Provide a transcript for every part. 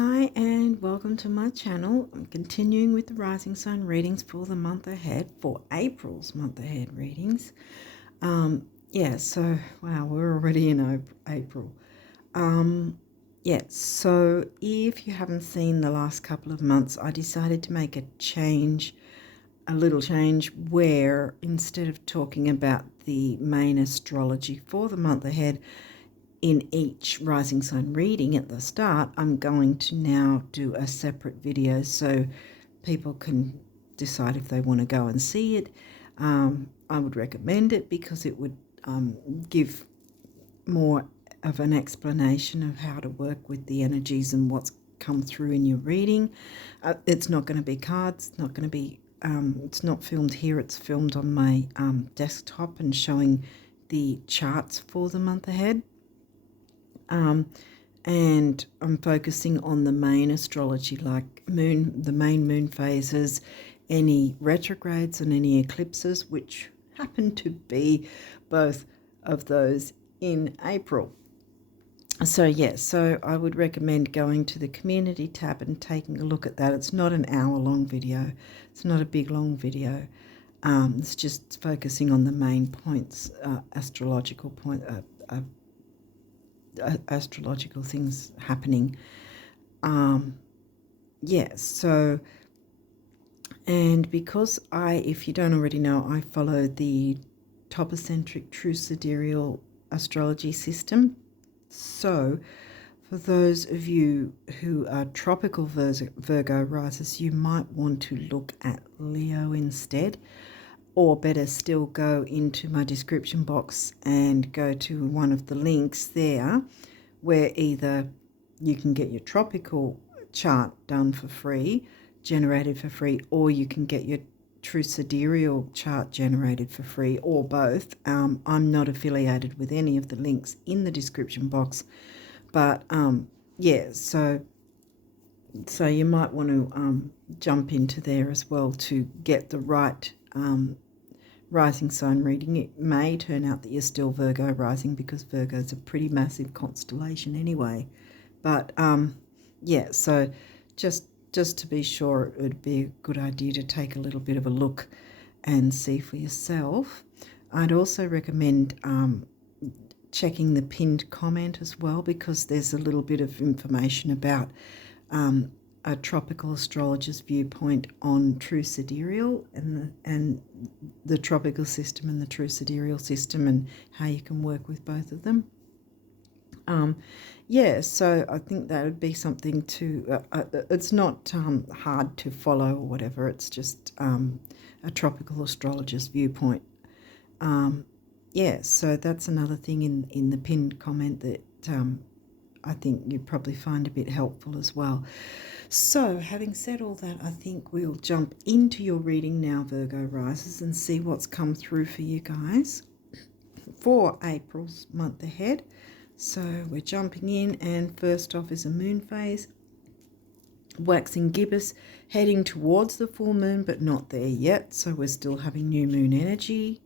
Hi and welcome to my channel. I'm continuing with the rising sign readings for the month ahead, for April's month ahead readings. So wow, we're already in April. So if you haven't seen the last couple of months, I decided to make a little change where instead of talking about the main astrology for the month ahead, in each rising sign reading at the start, I'm going to now do a separate video so people can decide if they want to go and see it. I would recommend it because it would give more of an explanation of how to work with the energies and what's come through in your reading. It's not going to be cards, it's not going to be it's not filmed here, it's filmed on my desktop and showing the charts for the month ahead. And I'm focusing on the main astrology, like the main moon phases, any retrogrades and any eclipses, which happen to be both of those in April. So I would recommend going to the community tab and taking a look at that. It's not an hour-long video. It's not a big, long video. It's just focusing on the main points, astrological things happening. And because if you don't already know, I follow the topocentric true sidereal astrology system. So for those of you who are tropical Virgo risers, you might want to look at Leo instead. Or better still, go into my description box and go to one of the links there where either you can get your tropical chart done for free, generated for free, or you can get your true sidereal chart generated for free, or both. I'm not affiliated with any of the links in the description box, but so you might want to jump into there as well to get the right rising sign reading. It may turn out that you're still Virgo rising because Virgo is a pretty massive constellation anyway. But so just to be sure, it would be a good idea to take a little bit of a look and see for yourself. I'd also recommend checking the pinned comment as well, because there's a little bit of information about a tropical astrologer's viewpoint on true sidereal and the tropical system and the true sidereal system, and how you can work with both of them. So I think that would be something to, it's not hard to follow or whatever, it's just a tropical astrologer's viewpoint. So that's another thing in the pinned comment that I think you'd probably find a bit helpful as well. So having said all that, I think we'll jump into your reading now, Virgo risers, and see what's come through for you guys for April's month ahead. So we're jumping in, and first off is a moon phase, waxing gibbous, heading towards the full moon, but not there yet. So we're still having new moon energy.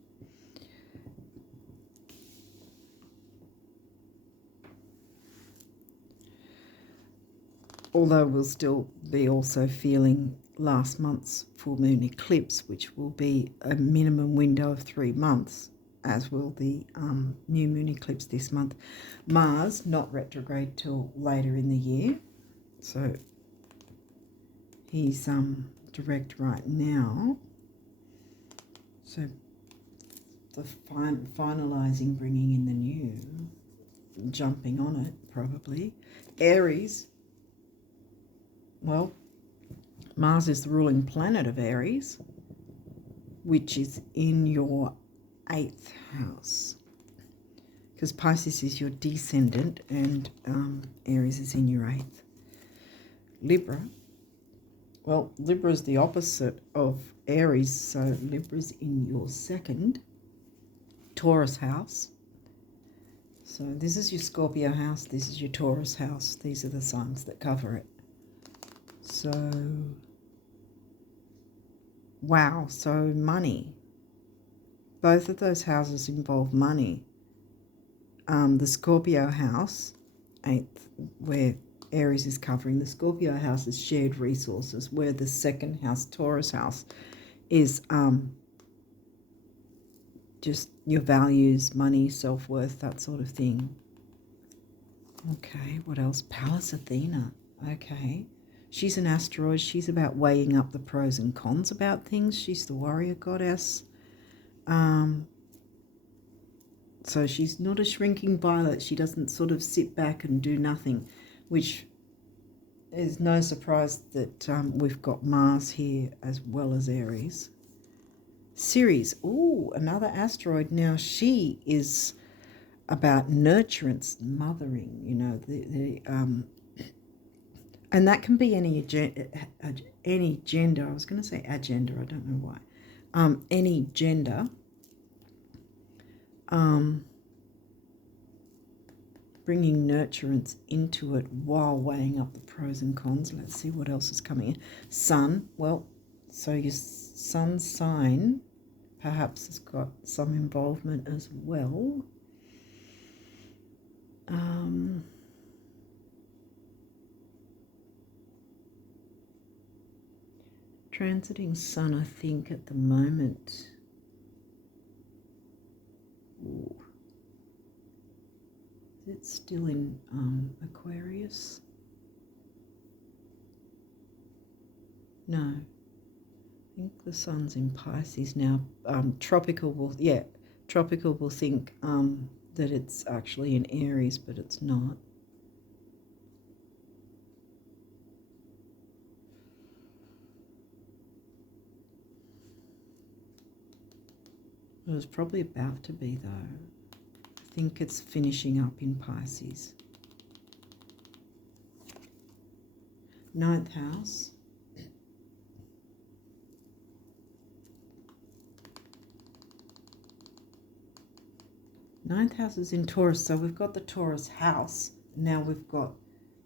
Although we'll still be also feeling last month's full moon eclipse, which will be a minimum window of 3 months, as will the new moon eclipse this month. Mars not retrograde till later in the year, so he's direct right now. So the finalizing, bringing in the new, jumping on it probably. Aries. Well, Mars is the ruling planet of Aries, which is in your 8th house, because Pisces is your descendant and Aries is in your 8th. Libra. Well, Libra is the opposite of Aries, so Libra's in your 2nd. Taurus house. So this is your Scorpio house, this is your Taurus house. These are the signs that cover it. So, wow, so money. Both of those houses involve money. The Scorpio house, 8th, where Aries is covering. The Scorpio house is shared resources, where the second house, Taurus house, is just your values, money, self-worth, that sort of thing. Okay, what else? Pallas Athena. Okay. She's an asteroid. She's about weighing up the pros and cons about things. She's the warrior goddess. So she's not a shrinking violet. She doesn't sort of sit back and do nothing, which is no surprise that we've got Mars here as well as Aries. Ceres, ooh, another asteroid. Now she is about nurturance, mothering, you know, and that can be any gender. I was going to say agenda, I don't know why. Any gender. Bringing nurturance into it while weighing up the pros and cons. Let's see what else is coming in. Sun, well, so your sun sign perhaps has got some involvement as well. Transiting sun, I think, at the moment. Ooh. Is it still in Aquarius? No. I think the sun's in Pisces now. Tropical will think that it's actually in Aries, but it's not. It was probably about to be, though. I think it's finishing up in Pisces. 9th house. Ninth house is in Taurus, so we've got the Taurus house. Now we've got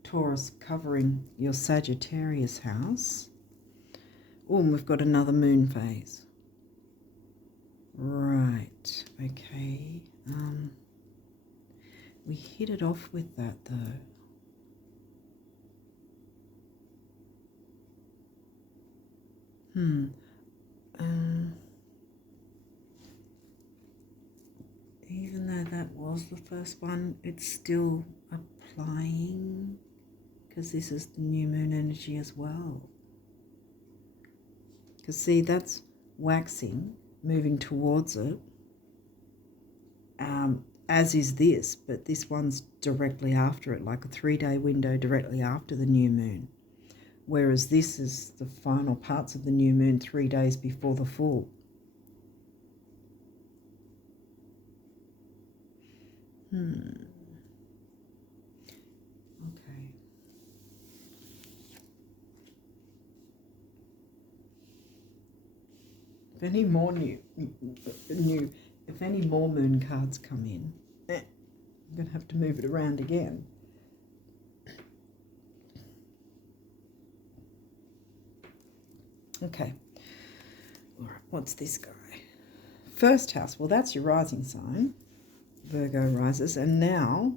Taurus covering your Sagittarius house. Oh, and we've got another moon phase. Right, okay. We hit it off with that, though. Even though that was the first one, it's still applying because this is the new moon energy as well. Because see, that's waxing, moving towards it, as is this, but this one's directly after it, like a 3-day window directly after the new moon. Whereas this is the final parts of the new moon 3 days before the full. Okay. If any more if any more moon cards come in, I'm going to have to move it around again. Okay. All right, what's this guy? First house, well, that's your rising sign. Virgo rises, and now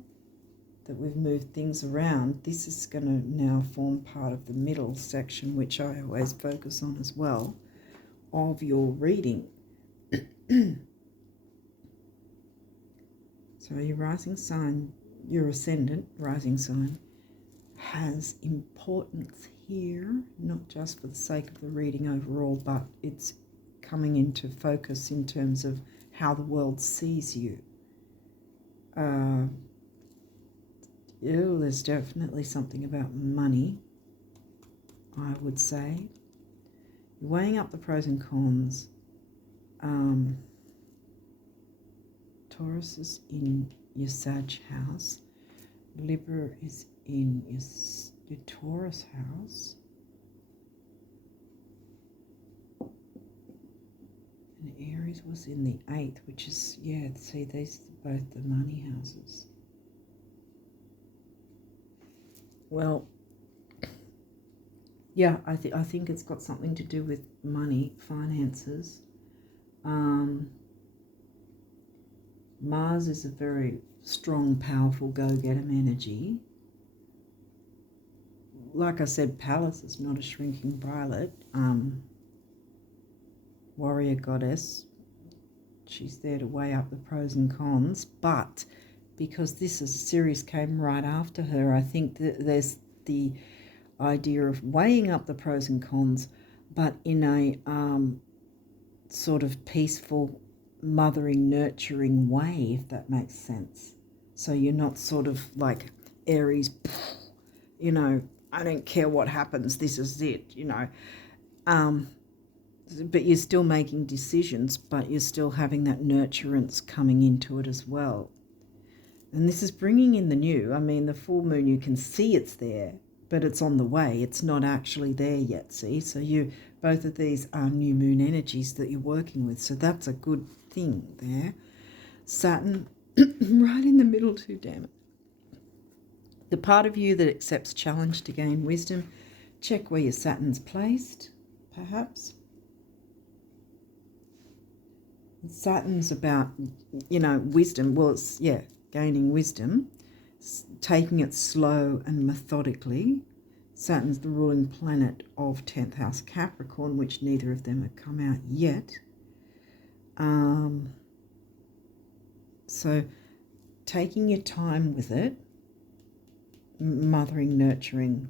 that we've moved things around, this is going to now form part of the middle section, which I always focus on as well, of your reading. So your rising sign, your ascendant rising sign, has importance here, not just for the sake of the reading overall, but it's coming into focus in terms of how the world sees you. There's definitely something about money, I would say. You're weighing up the pros and cons. Taurus is in your Sag house. Libra is in your Taurus house. And Aries was in the 8th, which is, yeah, see, these are both the money houses. Well, yeah, I think it's got something to do with money, finances. Mars is a very strong, powerful go-getter energy. like I said, Pallas is not a shrinking violet. Warrior goddess. She's there to weigh up the pros and cons. But because this is series came right after her, I think that there's the idea of weighing up the pros and cons, but in a sort of peaceful, mothering, nurturing way, if that makes sense. So you're not sort of like Aries, you know, I don't care what happens, this is it, you know. But you're still making decisions, but you're still having that nurturance coming into it as well. And this is bringing in the new. I mean, the full moon, you can see it's there, but it's on the way. It's not actually there yet, see? So both of these are new moon energies that you're working with. So that's a good thing there. Saturn, right in the middle too, damn it. The part of you that accepts challenge to gain wisdom, check where your Saturn's placed, perhaps. Saturn's about, you know, wisdom. Well, it's, yeah, gaining wisdom, taking it slow and methodically. Saturn's the ruling planet of 10th house Capricorn, which neither of them have come out yet. So taking your time with it, mothering, nurturing,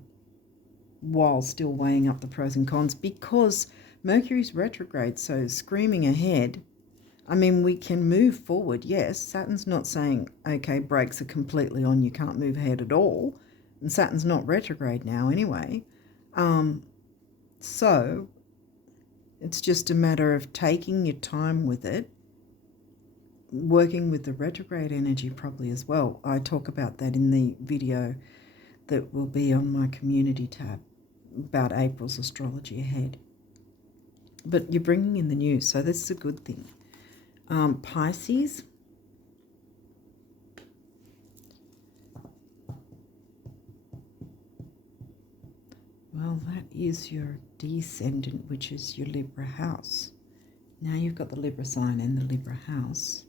while still weighing up the pros and cons, because Mercury's retrograde, so screaming ahead. I mean, we can move forward, yes. Saturn's not saying, okay, brakes are completely on, you can't move ahead at all. And Saturn's not retrograde now anyway. So it's just a matter of taking your time with it, working with the retrograde energy probably as well. I talk about that in the video that will be on my community tab about April's astrology ahead. But you're bringing in the new, so this is a good thing. Pisces. Well, that is your descendant, which is your Libra house. Now you've got the Libra sign and the Libra house.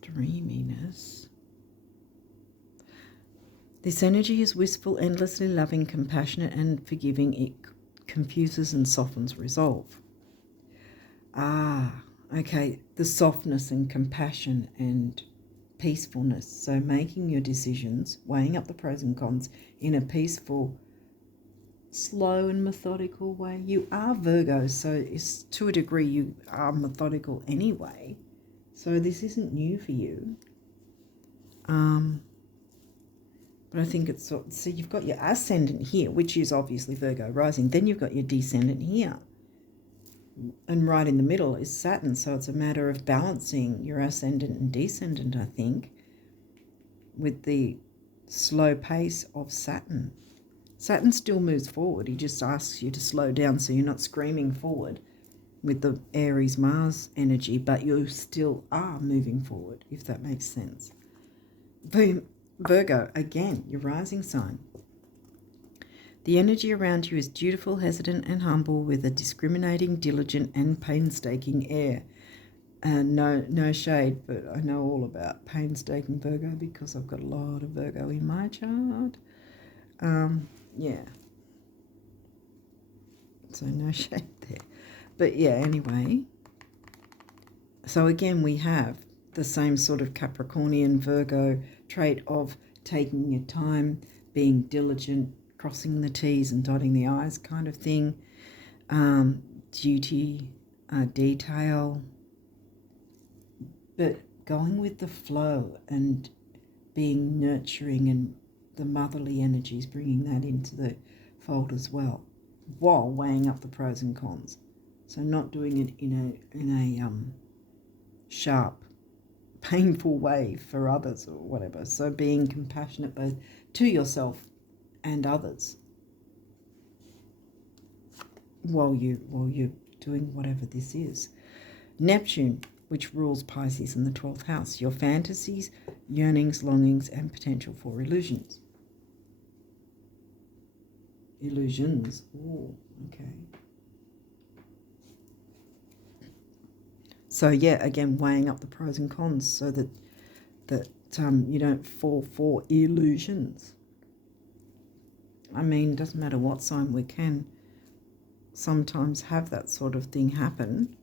Dreaminess. This energy is wistful, endlessly loving, compassionate, and forgiving. It confuses and softens resolve. Okay, the softness and compassion and peacefulness. So making your decisions, weighing up the pros and cons in a peaceful, slow and methodical way. You are Virgo, so it's, to a degree you are methodical anyway. So this isn't new for you. But I think it's, so you've got your ascendant here, which is obviously Virgo rising. Then you've got your descendant here. And right in the middle is Saturn. So it's a matter of balancing your ascendant and descendant, I think, with the slow pace of Saturn. Saturn still moves forward. He just asks you to slow down so you're not screaming forward with the Aries Mars energy, but you still are moving forward, if that makes sense. Boom. Virgo, again, your rising sign. The energy around you is dutiful, hesitant, and humble, with a discriminating, diligent, and painstaking air. No shade, but I know all about painstaking Virgo because I've got a lot of Virgo in my chart. Yeah. So no shade there. But yeah, anyway. So again, we have the same sort of Capricornian Virgo trait of taking your time, being diligent, crossing the T's and dotting the I's kind of thing, duty, detail, but going with the flow and being nurturing, and the motherly energies, bringing that into the fold as well, while weighing up the pros and cons. So not doing it in a sharp, painful way for others or whatever. So being compassionate both to yourself and others while you're doing whatever this is. Neptune, which rules Pisces in the 12th house, your fantasies, yearnings, longings, and potential for illusions. Illusions. Oh, okay. So yeah, again, weighing up the pros and cons so that you don't fall for illusions. I mean, it doesn't matter what sign, we can sometimes have that sort of thing happen.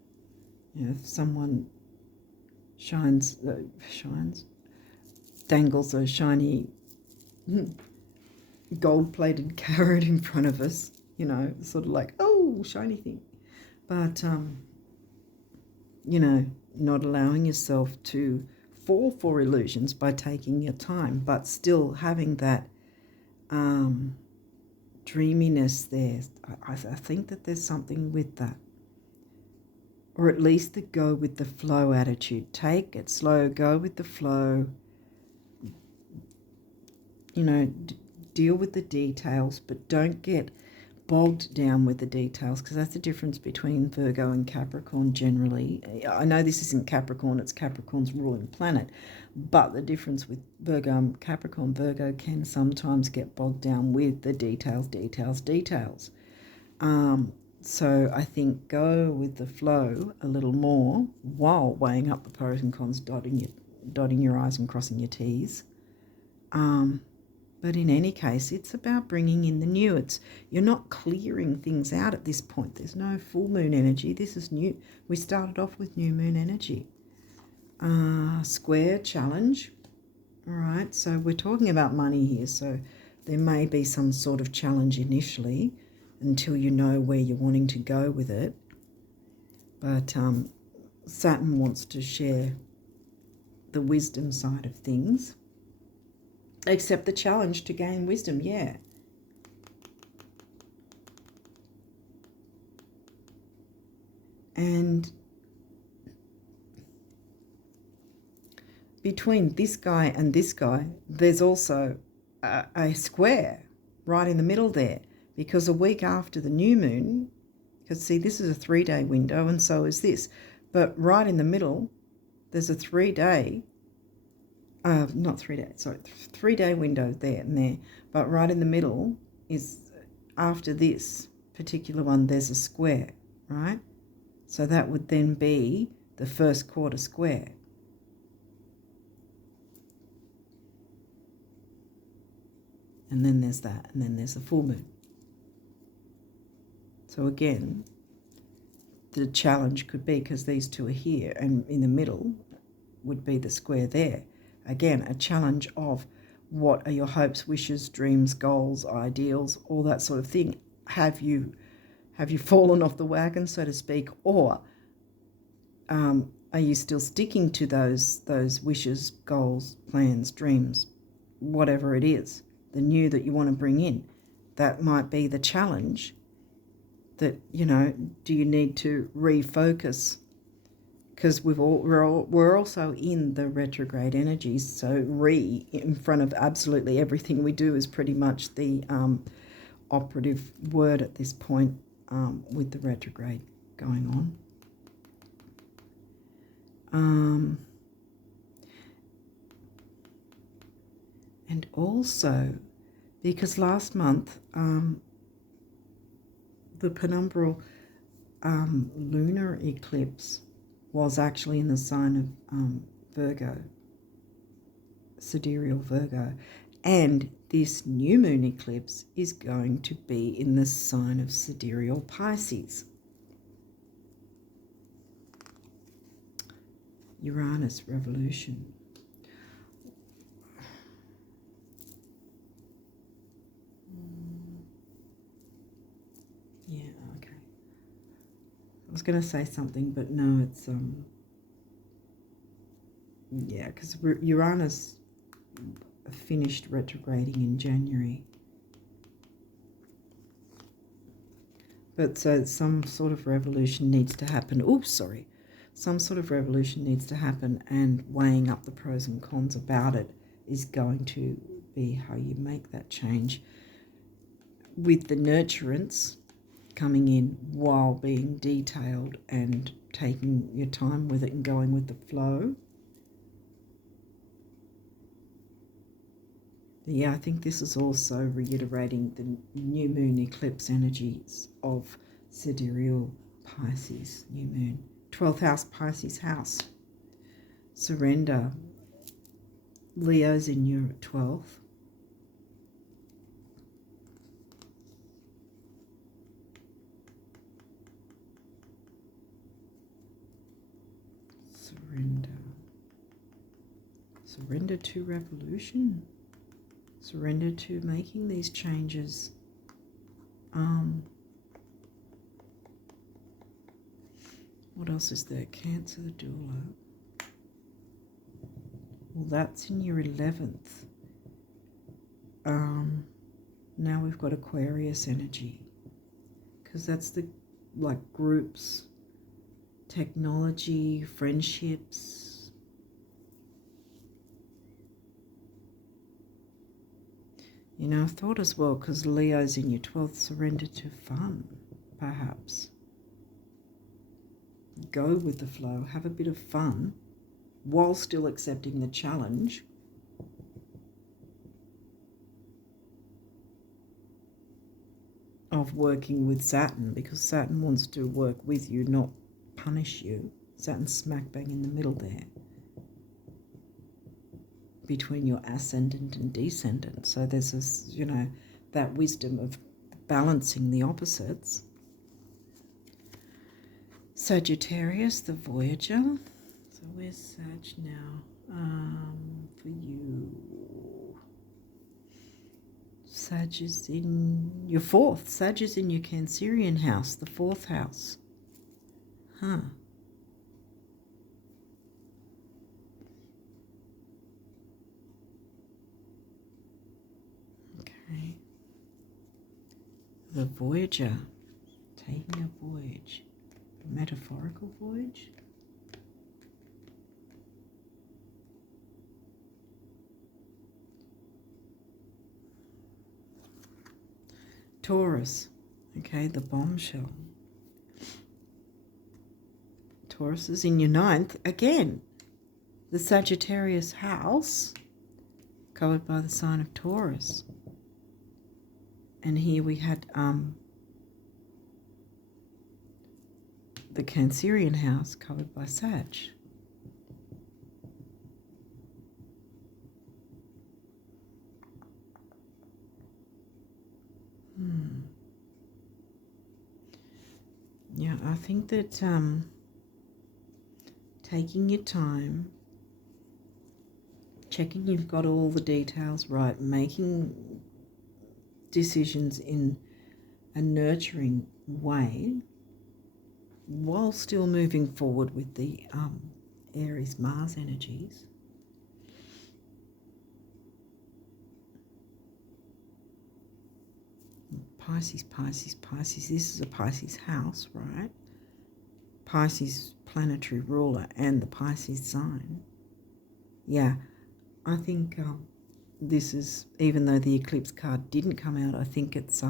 You know, if someone dangles a shiny gold-plated carrot in front of us, you know, sort of like, oh, shiny thing. But, you know, not allowing yourself to fall for illusions by taking your time, but still having that dreaminess there. I think that there's something with that. Or at least the go with the flow attitude. Take it slow, go with the flow. You know, deal with the details, but don't get bogged down with the details, because that's the difference between Virgo and Capricorn generally. I know this isn't Capricorn, it's Capricorn's ruling planet, but the difference with Virgo and Capricorn, Virgo can sometimes get bogged down with the details. So I think go with the flow a little more while weighing up the pros and cons, dotting your I's and crossing your T's. But in any case, it's about bringing in the new. You're not clearing things out at this point. There's no full moon energy. This is new. We started off with new moon energy. Square challenge. All right, so we're talking about money here. So there may be some sort of challenge initially until you know where you're wanting to go with it. But Saturn wants to share the wisdom side of things. Accept the challenge to gain wisdom, yeah. And between this guy and this guy, there's also a square right in the middle there, because a week after the new moon, because see, this is a 3-day window and so is this, but right in the middle, there's a 3-day, not 3 days, sorry, 3-day window there and there, but right in the middle is, after this particular one, there's a square, right? So that would then be the first quarter square. And then there's that, and then there's the full moon. So again, the challenge could be, because these two are here, and in the middle would be the square there. Again, a challenge of what are your hopes, wishes, dreams, goals, ideals, all that sort of thing. Have you fallen off the wagon, so to speak, or are you still sticking to those wishes, goals, plans, dreams, whatever it is, the new that you want to bring in? That might be the challenge. That, you know, do you need to refocus? Because we're also in the retrograde energies, so in front of absolutely everything we do is pretty much the operative word at this point, with the retrograde going on. And also, because last month the penumbral lunar eclipse was actually in the sign of Virgo, sidereal Virgo, and this new moon eclipse is going to be in the sign of sidereal Pisces. Uranus revolution. Yeah, okay. I was going to say something, but no, it's yeah, because Uranus finished retrograding in January. But so some sort of revolution needs to happen. Oops, sorry. Some sort of revolution needs to happen, and weighing up the pros and cons about it is going to be how you make that change, with the nurturance coming in while being detailed and taking your time with it and going with the flow. Yeah, I think this is also reiterating the new moon eclipse energies of sidereal Pisces, new moon. 12th house, Pisces house. Surrender. Leo's in your 12th. Surrender. Surrender to revolution. Surrender to making these changes. What else is there? Cancer, doula. Well, that's in your 11th. Now we've got Aquarius energy, because that's the groups, technology, friendships. You know, I've thought as well, because Leo's in your 12th, surrender to fun, perhaps. Go with the flow, have a bit of fun, while still accepting the challenge. Of working with Saturn, because Saturn wants to work with you, not punish you. Saturn's smack bang in the middle there, between your ascendant and descendant. So there's this, you know, that wisdom of balancing the opposites. Sagittarius, the Voyager. So where's Sag now? For you. Sag is in your 4th. Sag is in your Cancerian house, the 4th house. Huh. Okay. The Voyager, taking a voyage. A metaphorical voyage. Taurus, okay, the bombshell. Taurus is in your 9th. Again, the Sagittarius house, covered by the sign of Taurus. And here we had the Cancerian house, covered by Sag. Yeah, I think that taking your time, checking you've got all the details right, making decisions in a nurturing way, while still moving forward with the Aries Mars energies. Pisces, Pisces, Pisces. This is a Pisces house, right? Pisces planetary ruler and the Pisces sign. Yeah, I think this is, even though the eclipse card didn't come out, I think it's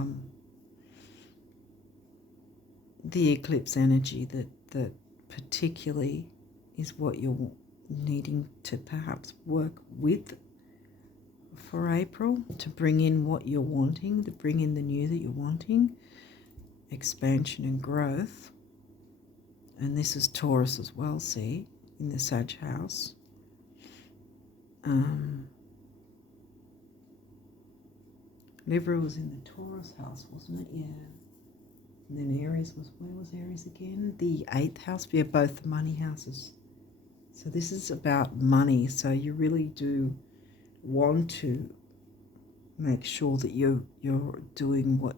the eclipse energy that particularly is what you're needing to perhaps work with for April, to bring in what you're wanting, to bring in the new that you're wanting, expansion and growth. And this is Taurus as well, see, in the Sag house. Libra was in the Taurus house, wasn't it? Yeah. And then Aries was, where was Aries again? The 8th house. Yeah, both the money houses. So this is about money. So you really do want to make sure that you're doing what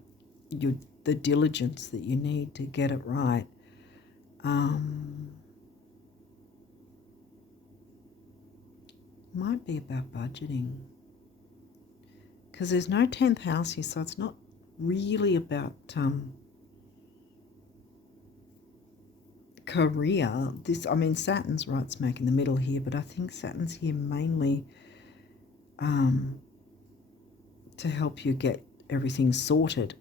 the diligence that you need to get it right. Might be about budgeting, because there's no 10th house here, so it's not really about career. This, I mean, Saturn's right smack in the middle here, but I think Saturn's here mainly to help you get everything sorted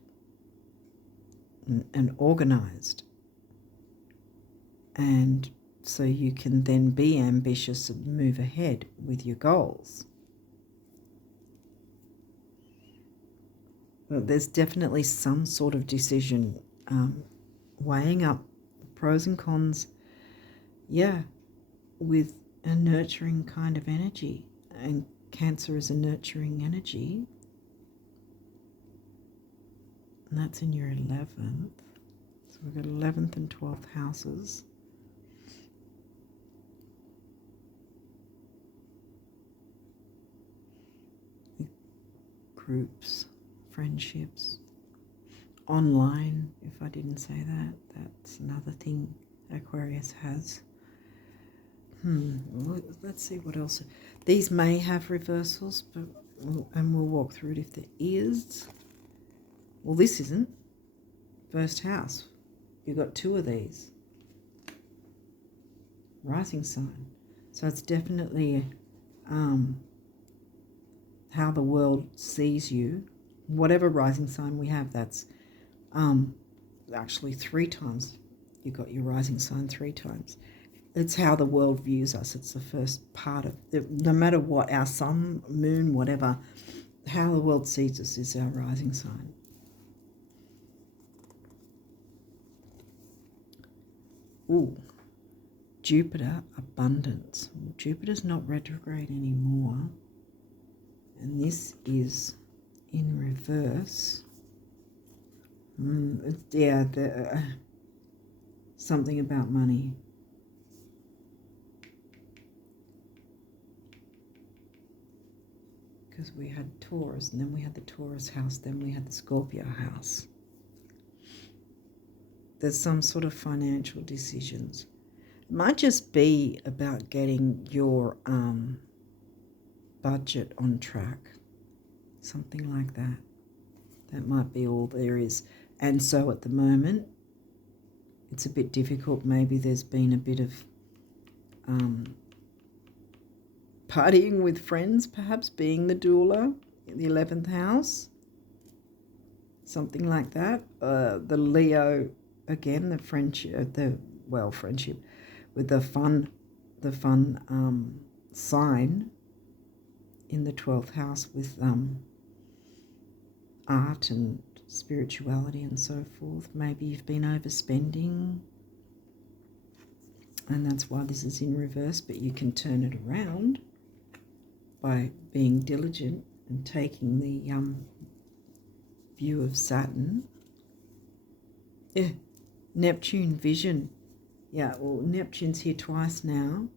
and organized, and so you can then be ambitious and move ahead with your goals. But there's definitely some sort of decision, weighing up the pros and cons, yeah, with a nurturing kind of energy, and Cancer is a nurturing energy. And that's in your 11th. So we've got 11th and 12th houses. Groups, friendships, online, if I didn't say that, that's another thing Aquarius has. Let's see what else. These may have reversals, but we'll walk through it if there is. Well, this isn't. First house. You've got two of these. Rising sign. So it's definitely how the world sees you. Whatever rising sign we have, that's actually 3 times. You got your rising sign 3 times. It's how the world views us. It's the first part of it. No matter what, our sun, moon, whatever, how the world sees us is our rising sign. Ooh, Jupiter, abundance. Well, Jupiter's not retrograde anymore. And this is in reverse. Something about money. Because we had Taurus, and then we had the Taurus house, then we had the Scorpio house. There's some sort of financial decisions. It might just be about getting your budget on track. Something like that. That might be all there is. And so at the moment, it's a bit difficult. Maybe there's been a bit of partying with friends, perhaps being the doula in the 11th house. Something like that. The Leo, again, the friendship, friendship with the fun sign in the 12th house with art and spirituality and so forth. Maybe you've been overspending, and that's why this is in reverse, but you can turn it around by being diligent and taking the view of Saturn. Neptune vision. Yeah, well, Neptune's here twice now.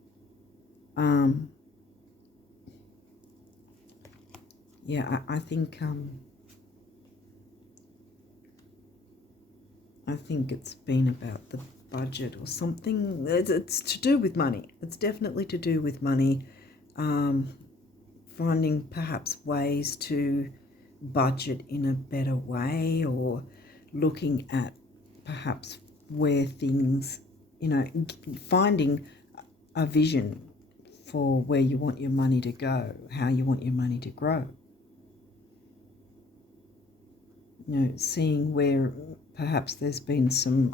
I think it's been about the budget or something. It's to do with money. It's definitely to do with money. Finding perhaps ways to budget in a better way, or looking at perhaps where things, finding a vision for where you want your money to go, how you want your money to grow. Seeing where perhaps there's been some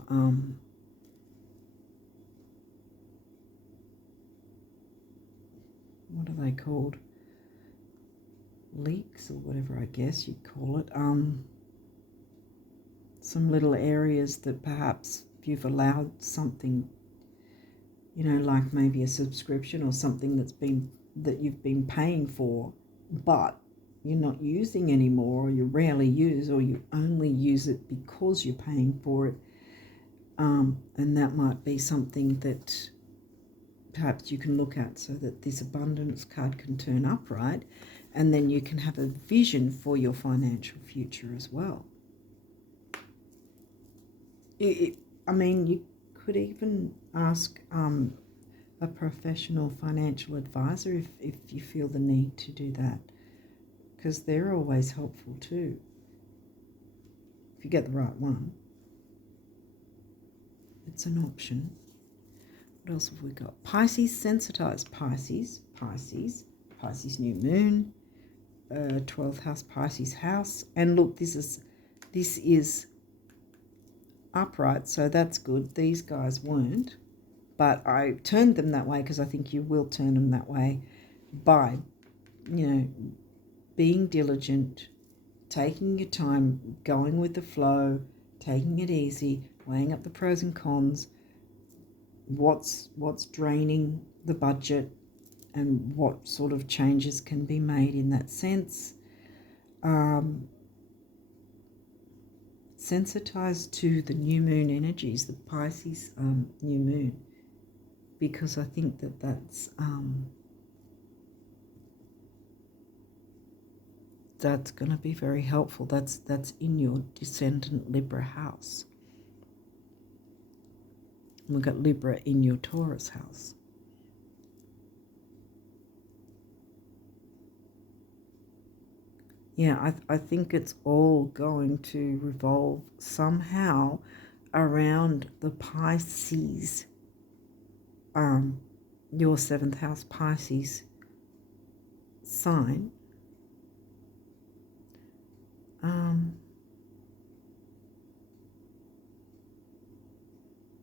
what are they called? Leaks or whatever, I guess you'd call it. Some little areas that perhaps you've allowed something, like maybe a subscription or something that you've been paying for, but you're not using anymore, or you rarely use, or you only use it because you're paying for it. And that might be something that perhaps you can look at, so that this abundance card can turn upright, and then you can have a vision for your financial future as well. You could even ask a professional financial advisor if you feel the need to do that, because they're always helpful too, if you get the right one. It's an option. What else have we got? Pisces, sensitized Pisces, new moon, 12th house, Pisces house. And look, this is upright, so that's good. These guys weren't, but I turned them that way because I think you will turn them that way by, being diligent, taking your time, going with the flow, taking it easy, weighing up the pros and cons, what's draining the budget, and what sort of changes can be made in that sense. Sensitized to the new moon energies, the Pisces new moon, because I think that that's going to be very helpful. That's in your descendant Libra house. We've got Libra in your Taurus house. Yeah, I think it's all going to revolve somehow around the Pisces, your 7th house Pisces sign.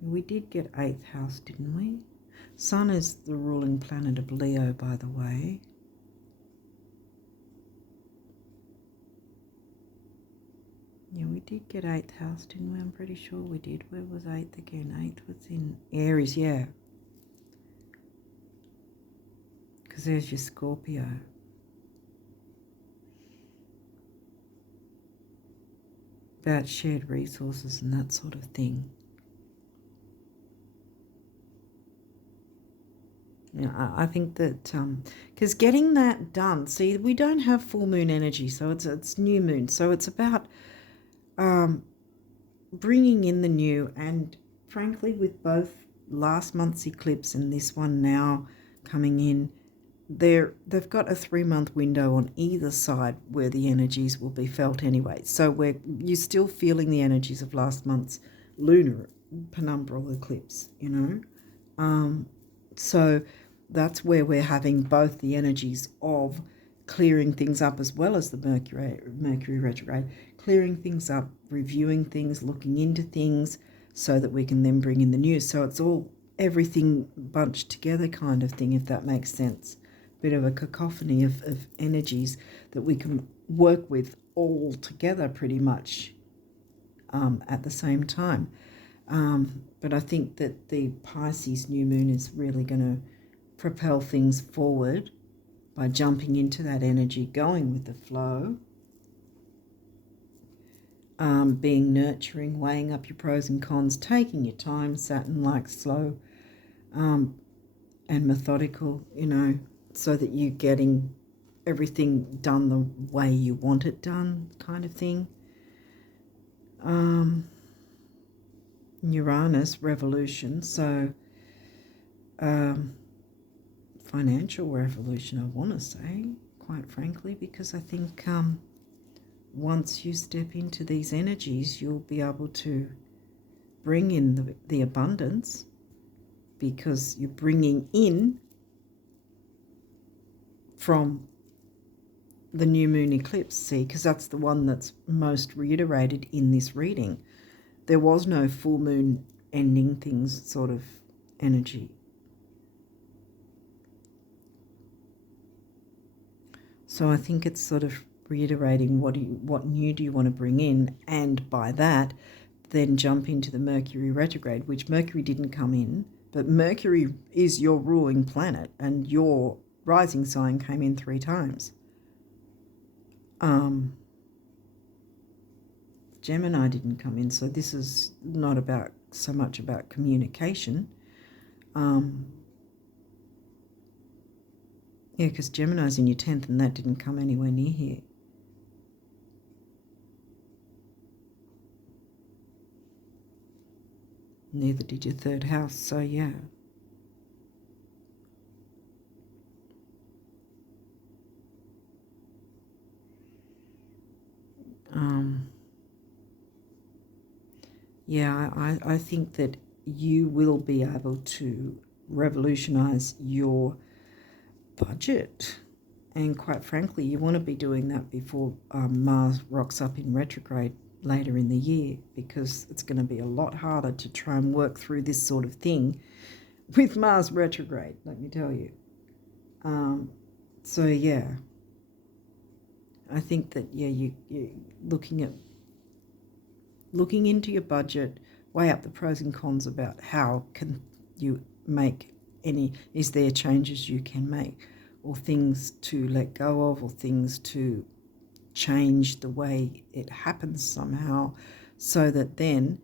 We did get 8th house, didn't we? Sun is the ruling planet of Leo, by the way. Yeah, we did get 8th house, didn't we? I'm pretty sure we did. Where was 8th again? 8th was in Aries, yeah. Because there's your Scorpio. About shared resources and that sort of thing. Yeah, I think that because getting that done, see, we don't have full moon energy, so it's new moon, so it's about bringing in the new. And frankly, with both last month's eclipse and this one now coming in, they've got a 3-month window on either side where the energies will be felt anyway. So you're still feeling the energies of last month's lunar penumbral eclipse, you know. So that's where we're having both the energies of clearing things up, as well as the Mercury retrograde, clearing things up, reviewing things, looking into things, so that we can then bring in the new. So it's all everything bunched together kind of thing, if that makes sense. Bit of a cacophony of energies that we can work with all together pretty much at the same time. But I think that the Pisces new moon is really going to propel things forward by jumping into that energy, going with the flow, being nurturing, weighing up your pros and cons, taking your time. Saturn likes slow and methodical, you know, so that you're getting everything done the way you want it done, kind of thing. Uranus revolution, so financial revolution, I want to say, quite frankly, because I think once you step into these energies, you'll be able to bring in the abundance, because you're bringing in from the new moon eclipse, see, because that's the one that's most reiterated in this reading. There was no full moon ending things sort of energy. So I think it's sort of reiterating what new do you want to bring in, and by that then jump into the Mercury retrograde, which Mercury didn't come in, but Mercury is your ruling planet, and your rising sign came in 3 times. Gemini didn't come in, so this is not about so much about communication. Yeah, because Gemini's in your 10th, and that didn't come anywhere near here. Neither did your 3rd house, so yeah. Yeah, I think that you will be able to revolutionize your budget. And quite frankly, you want to be doing that before Mars rocks up in retrograde later in the year, because it's going to be a lot harder to try and work through this sort of thing with Mars retrograde, let me tell you. So yeah, I think that, yeah, you're looking into your budget, weigh up the pros and cons about how can you make is there changes you can make, or things to let go of, or things to change the way it happens somehow, so that then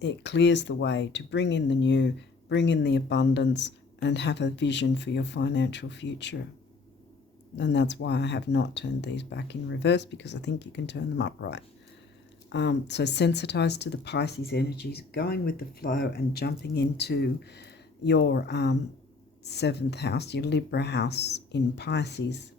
it clears the way to bring in the new, bring in the abundance, and have a vision for your financial future. And that's why I have not turned these back in reverse, because I think you can turn them upright. So sensitized to the Pisces energies, going with the flow and jumping into your 7th house, your Libra house in Pisces.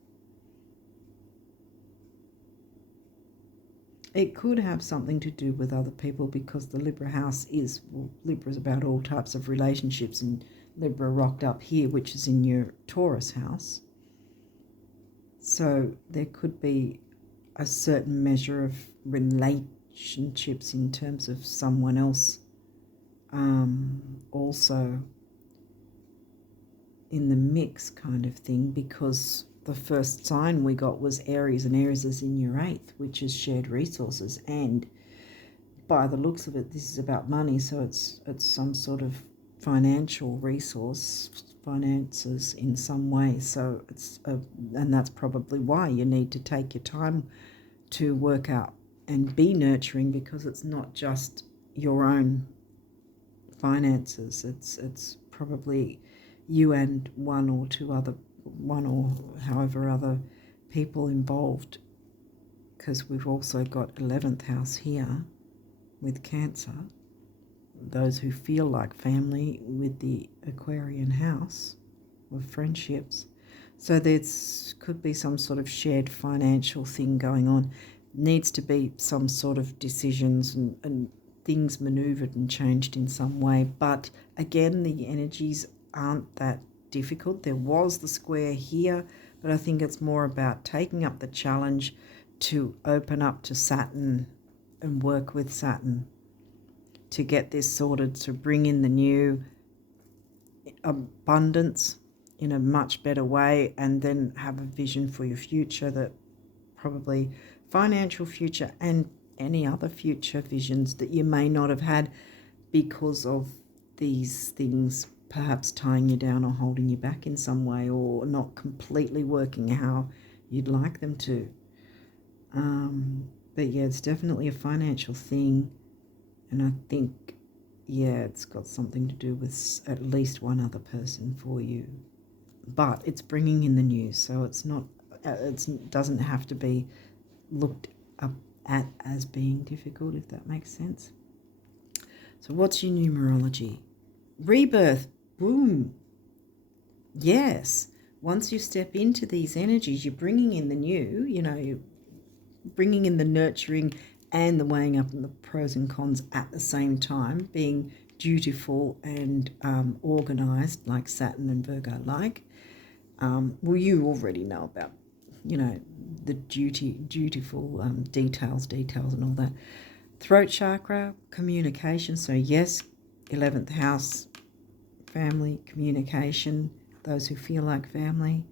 It could have something to do with other people, because the Libra house is, well, Libra is about all types of relationships, and Libra rocked up here, which is in your Taurus house. So there could be a certain measure of relationships in terms of someone else also in the mix kind of thing, because the first sign we got was Aries, and Aries is in your 8th, which is shared resources, and by the looks of it, this is about money, so it's some sort of financial resource, finances in some way. So and that's probably why you need to take your time to work out and be nurturing, because it's not just your own finances. It's probably you and one or however other people involved, because we've also got 11th house here with Cancer, those who feel like family, with the Aquarian house of friendships. So there could be some sort of shared financial thing going on. Needs to be some sort of decisions and things manoeuvred and changed in some way. But again, the energies aren't that difficult. There was the square here, but I think it's more about taking up the challenge to open up to Saturn and work with Saturn to get this sorted, to bring in the new abundance in a much better way, and then have a vision for your future, that probably financial future and any other future visions that you may not have had because of these things perhaps tying you down or holding you back in some way, or not completely working how you'd like them to. But yeah, it's definitely a financial thing, and I think, yeah, it's got something to do with at least one other person for you. But it's bringing in the news, so it's not, it doesn't have to be looked up at as being difficult, if that makes sense. So what's your numerology? Rebirth. Boom. Yes. Once you step into these energies, you're bringing in the new, you're bringing in the nurturing and the weighing up and the pros and cons at the same time, being dutiful and organized, like Saturn and Virgo like. Well, you already know about, the dutiful details and all that. Throat chakra, communication. So yes, 11th house, family, communication, those who feel like family.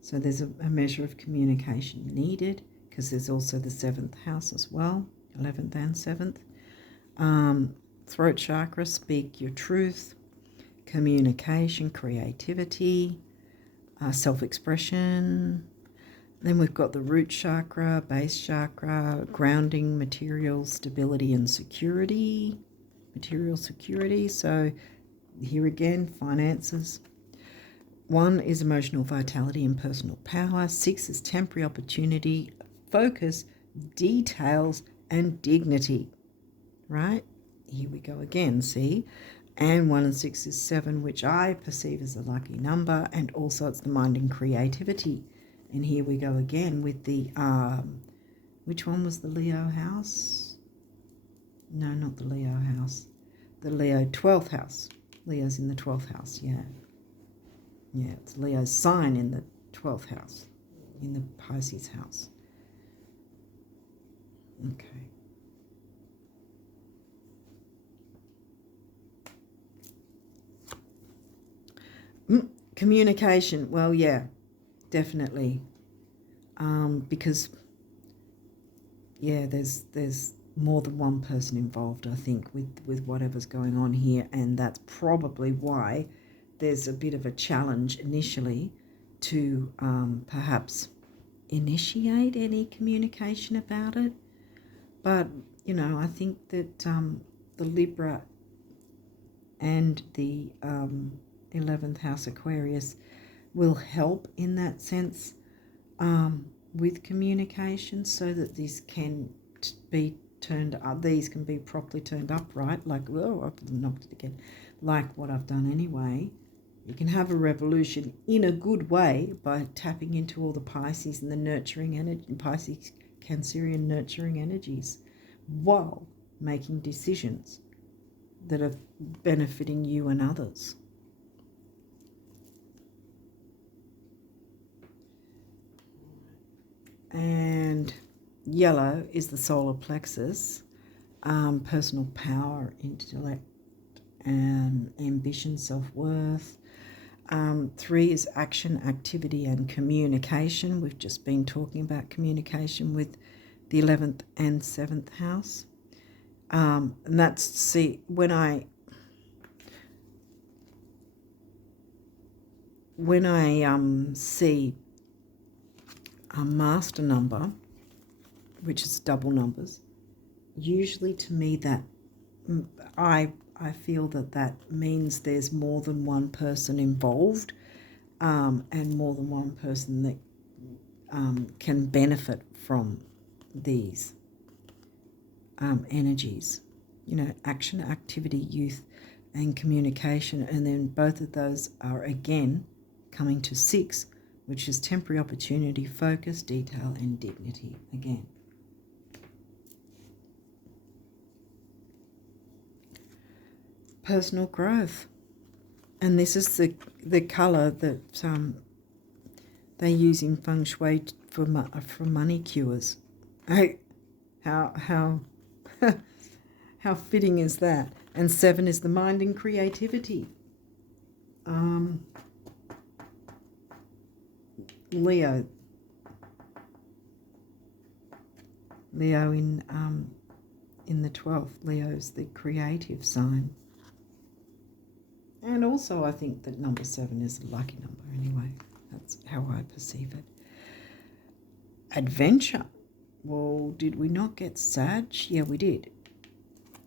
So there's a measure of communication needed, because there's also the 7th house as well, 11th and 7th. Throat chakra, speak your truth, communication, creativity, self-expression. Then we've got the root chakra, base chakra, grounding, material stability and security, material security. So here again, finances. 1 is emotional vitality and personal power. 6 is temporary opportunity, focus, details, and dignity. Right? Here we go again, see? And 1 and 6 is 7, which I perceive as a lucky number, and also it's the mind and creativity. And here we go again with the, which one was the Leo house? No, not the Leo house. The Leo 12th house. Leo's in the 12th house, yeah. Yeah, it's Leo's sign in the 12th house, in the Pisces house. Okay. Communication, well, yeah, definitely. Because, yeah, there's more than one person involved, I think, with whatever's going on here, and that's probably why there's a bit of a challenge initially to perhaps initiate any communication about it. But, I think that the Libra and the 11th house Aquarius will help in that sense with communication, so that this can be turned up. These can be properly turned up, right? Like, oh, I've knocked it again. Like what I've done anyway. You can have a revolution in a good way by tapping into all the Pisces and the nurturing energy, Pisces, Cancerian nurturing energies, while making decisions that are benefiting you and others. And yellow is the solar plexus, personal power, intellect, and ambition, self-worth. 3 is action, activity, and communication. We've just been talking about communication with the 11th and 7th house. And that's, when I see a master number, which is double numbers, usually to me that I feel that means there's more than one person involved, and more than one person that can benefit from these energies. Action, activity, youth, and communication. And then both of those are again coming to 6, which is temporary opportunity, focus, detail, and dignity again. Personal growth. And this is the colour that they use in feng shui for money cures. How how fitting is that? And 7 is the mind and creativity. Leo in the 12th. Leo's the creative sign. And also I think that number 7 is a lucky number anyway. That's how I perceive it. Adventure. Well, did we not get Sag? Yeah, we did.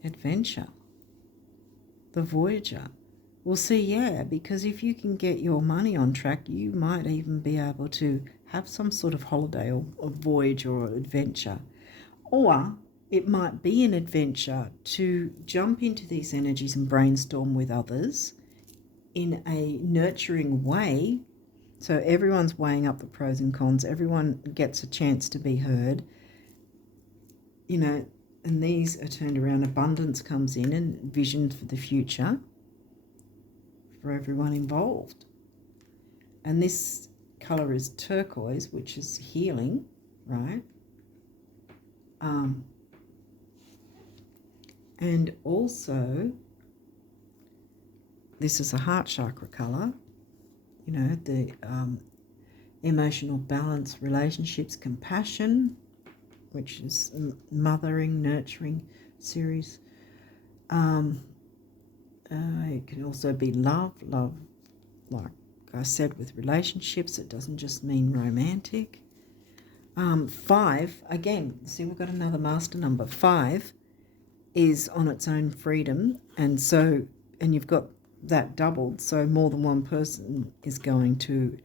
Adventure. The Voyager. Well, see, yeah, because if you can get your money on track, you might even be able to have some sort of holiday or voyage or adventure. Or it might be an adventure to jump into these energies and brainstorm with others in a nurturing way. So everyone's weighing up the pros and cons. Everyone gets a chance to be heard. And these are turned around. Abundance comes in and vision for the future for everyone involved. And this colour is turquoise, which is healing, right? And also, this is a heart chakra colour, the emotional balance, relationships, compassion, which is mothering, nurturing series. It can also be love, like I said, with relationships. It doesn't just mean romantic. 5, again, see, we've got another master number. 5 is on its own freedom, and you've got that doubled, so more than one person is going to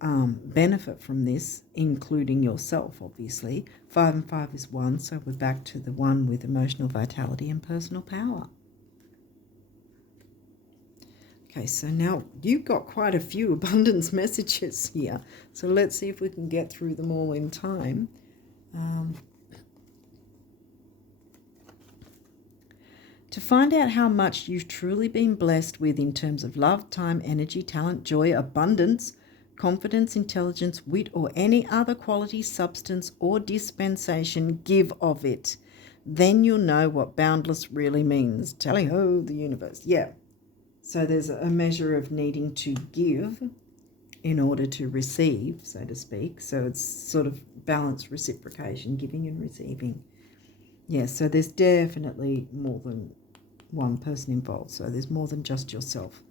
benefit from this, including yourself, obviously. 5 and 5 is 1, so we're back to the 1 with emotional vitality and personal power. Okay, so now you've got quite a few abundance messages here, so let's see if we can get through them all in time. To find out how much you've truly been blessed with in terms of love, time, energy, talent, joy, abundance, confidence, intelligence, wit, or any other quality, substance, or dispensation, give of it. Then you'll know what boundless really means. Tally-ho, the universe. Yeah. So there's a measure of needing to give in order to receive, so to speak. So it's sort of balanced reciprocation, giving and receiving. Yeah, so there's definitely more than one person involved. So there's more than just yourself.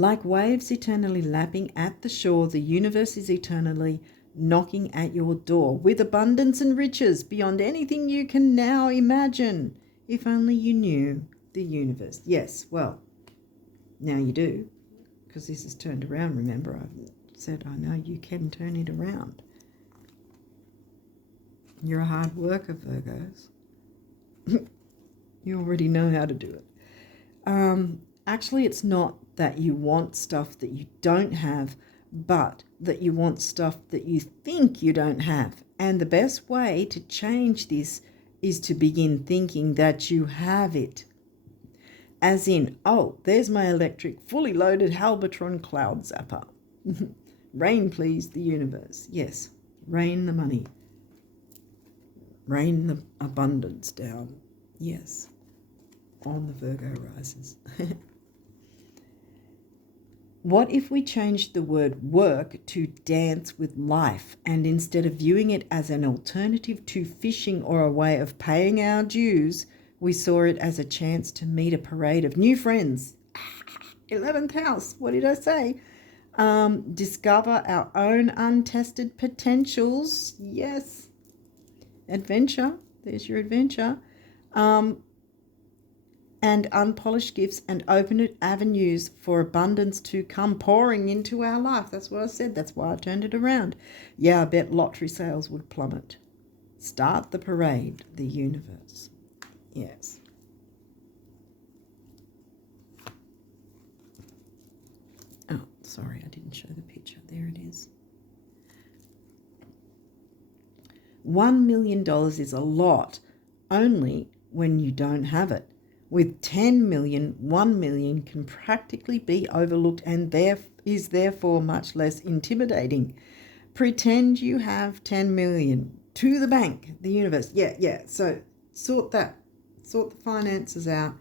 Like waves eternally lapping at the shore, the universe is eternally knocking at your door with abundance and riches beyond anything you can now imagine. If only you knew the universe. Yes, well, now you do, because this is turned around. Remember, I've said I know you can turn it around. You're a hard worker, Virgos. You already know how to do it. Actually, it's not that you want stuff that you don't have, but that you want stuff that you think you don't have. And the best way to change this is to begin thinking that you have it. As in, oh, there's my electric, fully loaded Halbatron cloud zapper. Rain, please, the universe. Yes, rain the money. Rain the abundance down. Yes, on the Virgo rises. What if we changed the word work to dance with life, and instead of viewing it as an alternative to fishing or a way of paying our dues, we saw it as a chance to meet a parade of new friends? 11th house, what did I say? Discover our own untested potentials. Yes. Adventure. There's your adventure. And unpolished gifts and open avenues for abundance to come pouring into our life. That's what I said. That's why I turned it around. Yeah, I bet lottery sales would plummet. Start the parade, the universe. Yes. Oh, sorry, I didn't show the picture. There it is. $1 million is a lot, only when you don't have it. With 10 million, 1 million can practically be overlooked and is therefore much less intimidating. Pretend you have 10 million to the bank, the universe. Yeah. So sort that. Sort the finances out.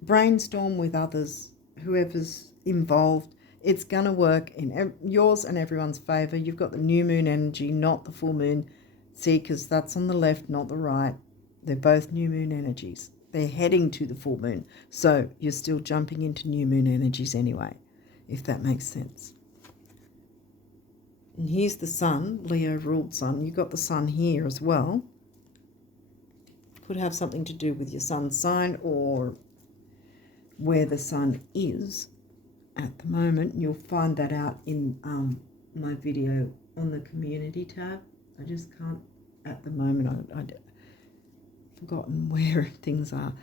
Brainstorm with others, whoever's involved. It's going to work in yours and everyone's favour. You've got the new moon energy, not the full moon. See, because that's on the left, not the right. They're both new moon energies. They're heading to the full moon. So you're still jumping into new moon energies anyway, if that makes sense. And here's the sun, Leo ruled sun. You've got the sun here as well. Could have something to do with your sun sign or where the sun is at the moment. You'll find that out in my video on the community tab. I just can't at the moment. I've forgotten where things are.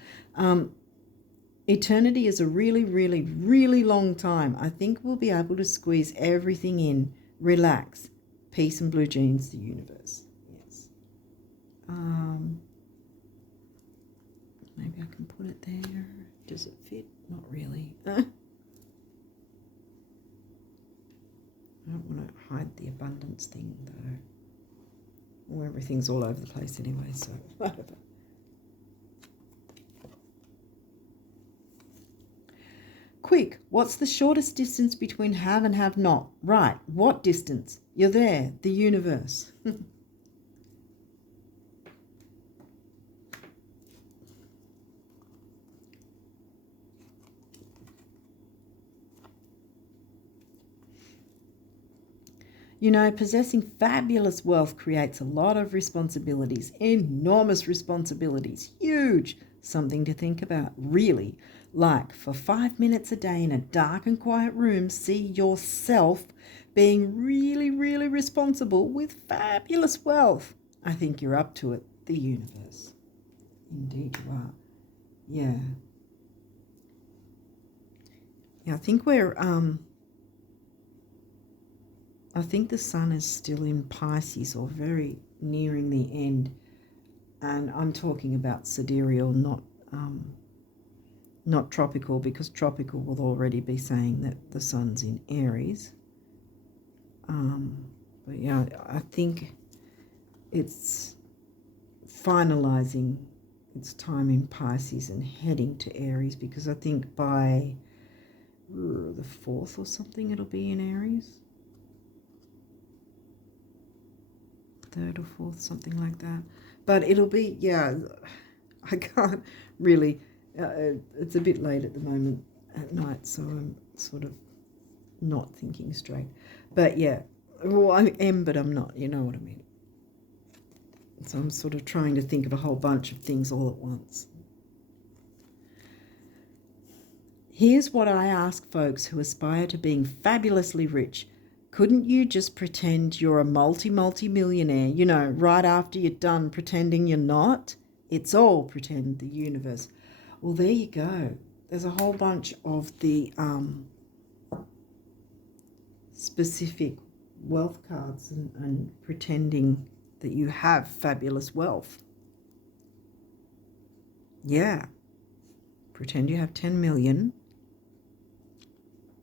Eternity is a really, really, really long time. I think we'll be able to squeeze everything in. Relax. Peace and blue jeans, the universe. Yes. Maybe I can put it there. Does it fit? Not really. I don't want to hide the abundance thing, though. Well, everything's all over the place anyway, so whatever. Quick, what's the shortest distance between have and have not? Right, what distance? You're there, the universe. You know, possessing fabulous wealth creates a lot of responsibilities, enormous responsibilities, huge. Something to think about, really. Like for 5 minutes a day in a dark and quiet room, see yourself being really, really responsible with fabulous wealth. I think you're up to it, the universe. Indeed you are. Yeah. Yeah, I think I think the sun is still in Pisces or very nearing the end. And I'm talking about sidereal, not tropical, because tropical will already be saying that the sun's in Aries. But yeah, I think it's finalizing its time in Pisces and heading to Aries, because I think by the 4th or something it'll be in Aries. 3rd or 4th, something like that. But it'll be, yeah, I can't really, it's a bit late at the moment at night, so sort of not thinking straight. But yeah, well, I am, but I'm not. You know what I mean. So I'm sort of trying to think of a whole bunch of things all at once. Here's what I ask folks who aspire to being fabulously rich. Couldn't you just pretend you're a multi-millionaire, you know, right after you're done pretending you're not? It's all pretend, the universe. Well, there you go. There's a whole bunch of the specific wealth cards and pretending that you have fabulous wealth. Yeah. Pretend you have 10 million.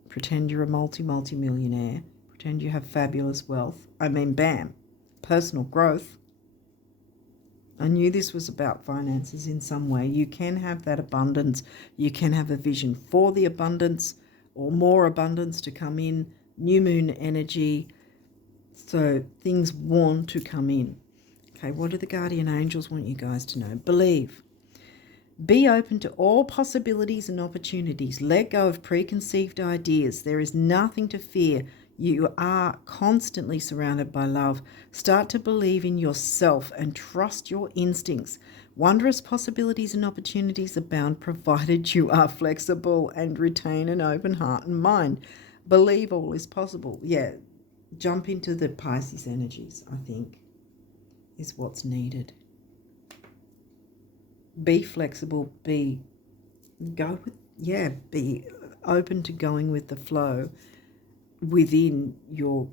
Pretend you're a multi-millionaire. Pretend you have fabulous wealth. I mean, bam, personal growth. I knew this was about finances in some way. You can have that abundance. You can have a vision for the abundance or more abundance to come in. New moon energy. So things want to come in. Okay, what do the guardian angels want you guys to know? Believe. Be open to all possibilities and opportunities. Let go of preconceived ideas. There is nothing to fear. You are constantly surrounded by love. Start to believe in yourself and trust your instincts. Wondrous possibilities and opportunities abound provided you are flexible and retain an open heart and mind. Believe all is possible. Yeah, jump into the Pisces energies, I think, is what's needed. Be flexible, be open to going with the flow within your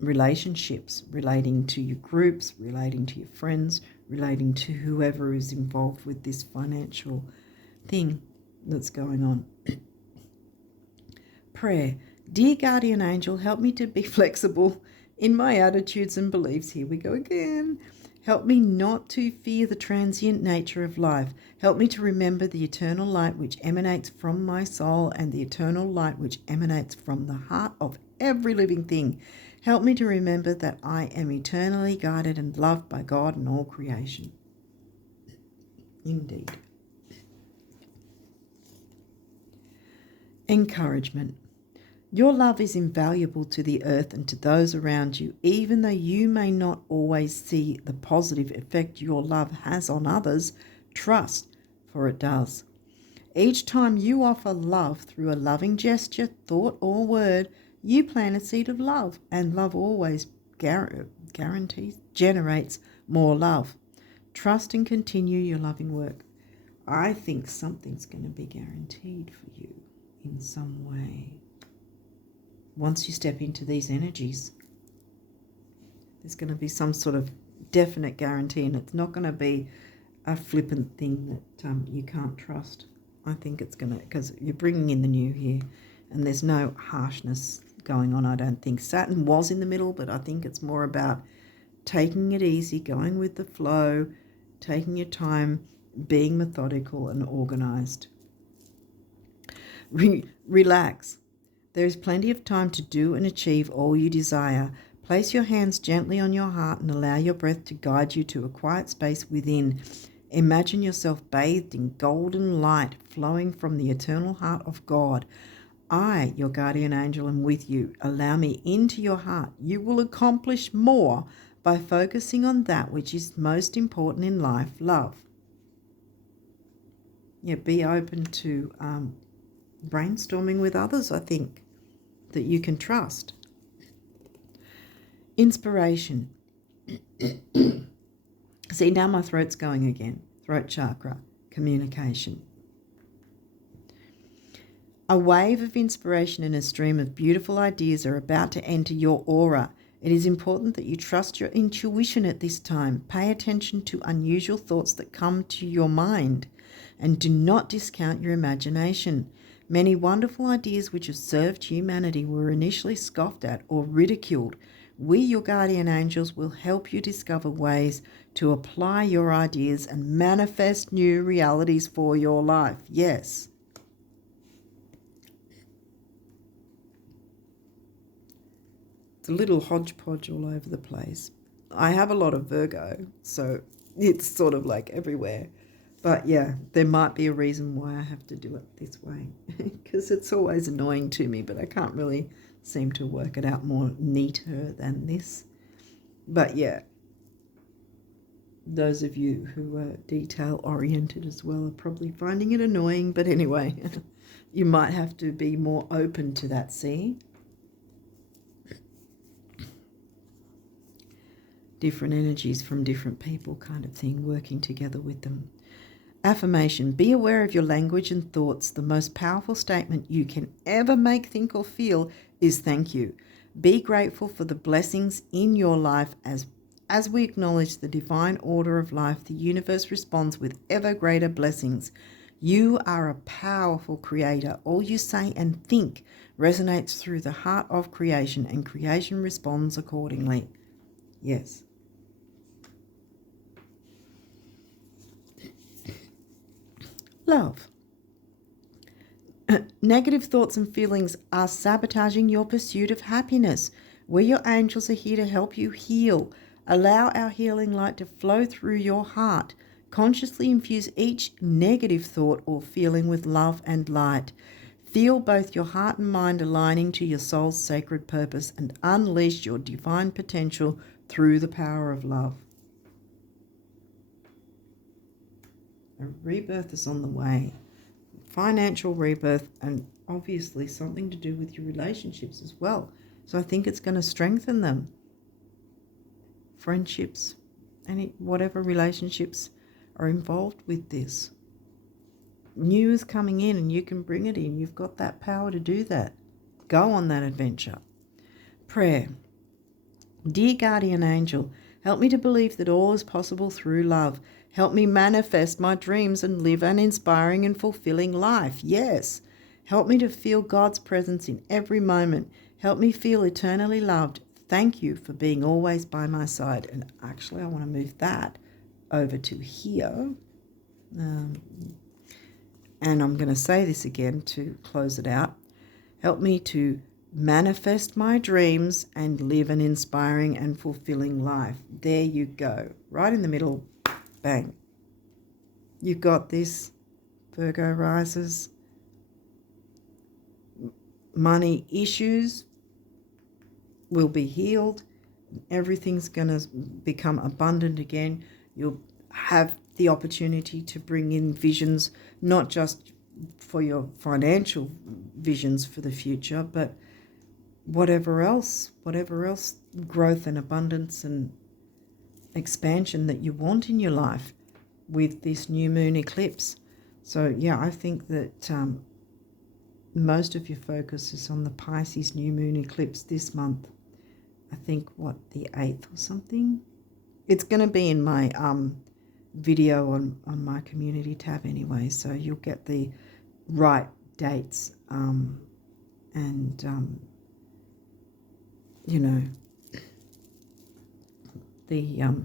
relationships, relating to your groups, relating to your friends, relating to whoever is involved with this financial thing that's going on. Prayer. Dear guardian angel, help me to be flexible in my attitudes and beliefs. Here we go again. Help me not to fear the transient nature of life. Help me to remember the eternal light which emanates from my soul and the eternal light which emanates from the heart of every living thing. Help me to remember that I am eternally guided and loved by God and all creation. Indeed. Encouragement. Your love is invaluable to the earth and to those around you, even though you may not always see the positive effect your love has on others. Trust, for it does. Each time you offer love through a loving gesture, thought, or word, you plant a seed of love, and love always generates more love. Trust and continue your loving work. I think something's going to be guaranteed for you in some way. Once you step into these energies, there's going to be some sort of definite guarantee, and it's not going to be a flippant thing that you can't trust. I think it's going to, because you're bringing in the new here, and there's no harshness going on, I don't think. Saturn was in the middle, but I think it's more about taking it easy, going with the flow, taking your time, being methodical and organized. Relax. There is plenty of time to do and achieve all you desire. Place your hands gently on your heart and allow your breath to guide you to a quiet space within. Imagine yourself bathed in golden light flowing from the eternal heart of God. I, your guardian angel, am with you. Allow me into your heart. You will accomplish more by focusing on that which is most important in life, love. Yeah, be open to brainstorming with others, I think, that you can trust. Inspiration. See, now my throat's going again. Throat chakra, communication. A wave of inspiration and a stream of beautiful ideas are about to enter your aura. It is important that you trust your intuition at this time. Pay attention to unusual thoughts that come to your mind, and do not discount your imagination. Many wonderful ideas which have served humanity were initially scoffed at or ridiculed. We, your guardian angels, will help you discover ways to apply your ideas and manifest new realities for your life. Yes. It's a little hodgepodge all over the place. I have a lot of Virgo, so it's sort of like everywhere. But yeah, there might be a reason why I have to do it this way, because it's always annoying to me, but I can't really seem to work it out more neater than this. But yeah, those of you who are detail oriented as well are probably finding it annoying, but anyway, you might have to be more open to that, see? Different energies from different people kind of thing, working together with them. Affirmation: be aware of your language and thoughts. The most powerful statement you can ever make, think, or feel is thank you. Be grateful for the blessings in your life. As we acknowledge the divine order of life, the universe responds with ever greater blessings. You are a powerful creator. All you say and think resonates through the heart of creation, and creation responds accordingly. Yes. Love. Negative thoughts and feelings are sabotaging your pursuit of happiness. We, your angels, are here to help you heal. Allow our healing light to flow through your heart. Consciously infuse each negative thought or feeling with love and light. Feel both your heart and mind aligning to your soul's sacred purpose, and unleash your divine potential through the power of love. A rebirth is on the way. Financial rebirth, and obviously something to do with your relationships as well. So I think it's going to strengthen them. Friendships, whatever relationships are involved with this. New is coming in and you can bring it in. You've got that power to do that. Go on that adventure. Prayer. Dear guardian angel, help me to believe that all is possible through love. Help me manifest my dreams and live an inspiring and fulfilling life. Yes. Help me to feel God's presence in every moment. Help me feel eternally loved. Thank you for being always by my side. And actually, I want to move that over to here. And I'm going to say this again to close it out. Help me to manifest my dreams and live an inspiring and fulfilling life. There you go. Right in the middle. Bang. You've got this, Virgo risers. Money issues will be healed. Everything's going to become abundant again. You'll have the opportunity to bring in visions, not just for your financial visions for the future, but whatever else growth and abundance and expansion that you want in your life with this new moon eclipse. So yeah, I think that most of your focus is on the Pisces new moon eclipse this month. I think the 8th or something. It's going to be in my video on my community tab anyway, so you'll get the right dates and the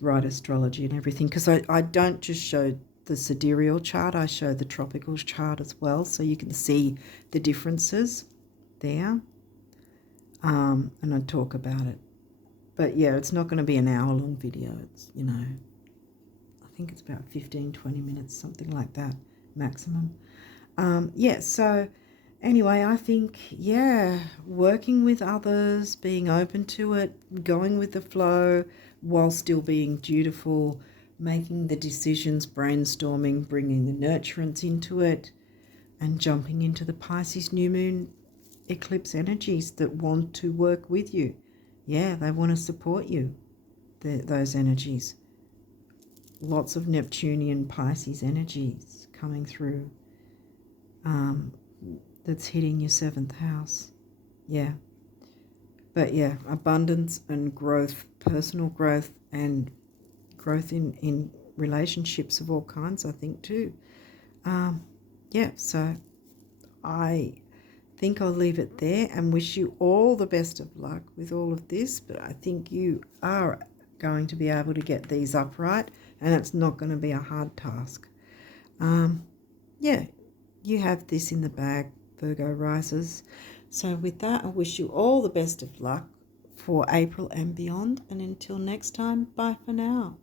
right astrology and everything, because I don't just show the sidereal chart, I show the tropical chart as well, so you can see the differences there, and I talk about it. But yeah, it's not going to be an hour-long video. It's, I think it's about 15-20 minutes, something like that, maximum. Yeah, so anyway, I think, working with others, being open to it, going with the flow while still being dutiful, making the decisions, brainstorming, bringing the nurturance into it, and jumping into the Pisces new moon eclipse energies that want to work with you. Yeah, they want to support you, those energies. Lots of Neptunian Pisces energies coming through. That's hitting your 7th house. Yeah. But yeah, abundance and growth, personal growth and growth in relationships of all kinds, I think, too. Yeah, so I think I'll leave it there and wish you all the best of luck with all of this, but I think you are going to be able to get these upright, and it's not going to be a hard task. Yeah, you have this in the bag, Virgo risers. So with that, I wish you all the best of luck for April and beyond, and until next time, bye for now.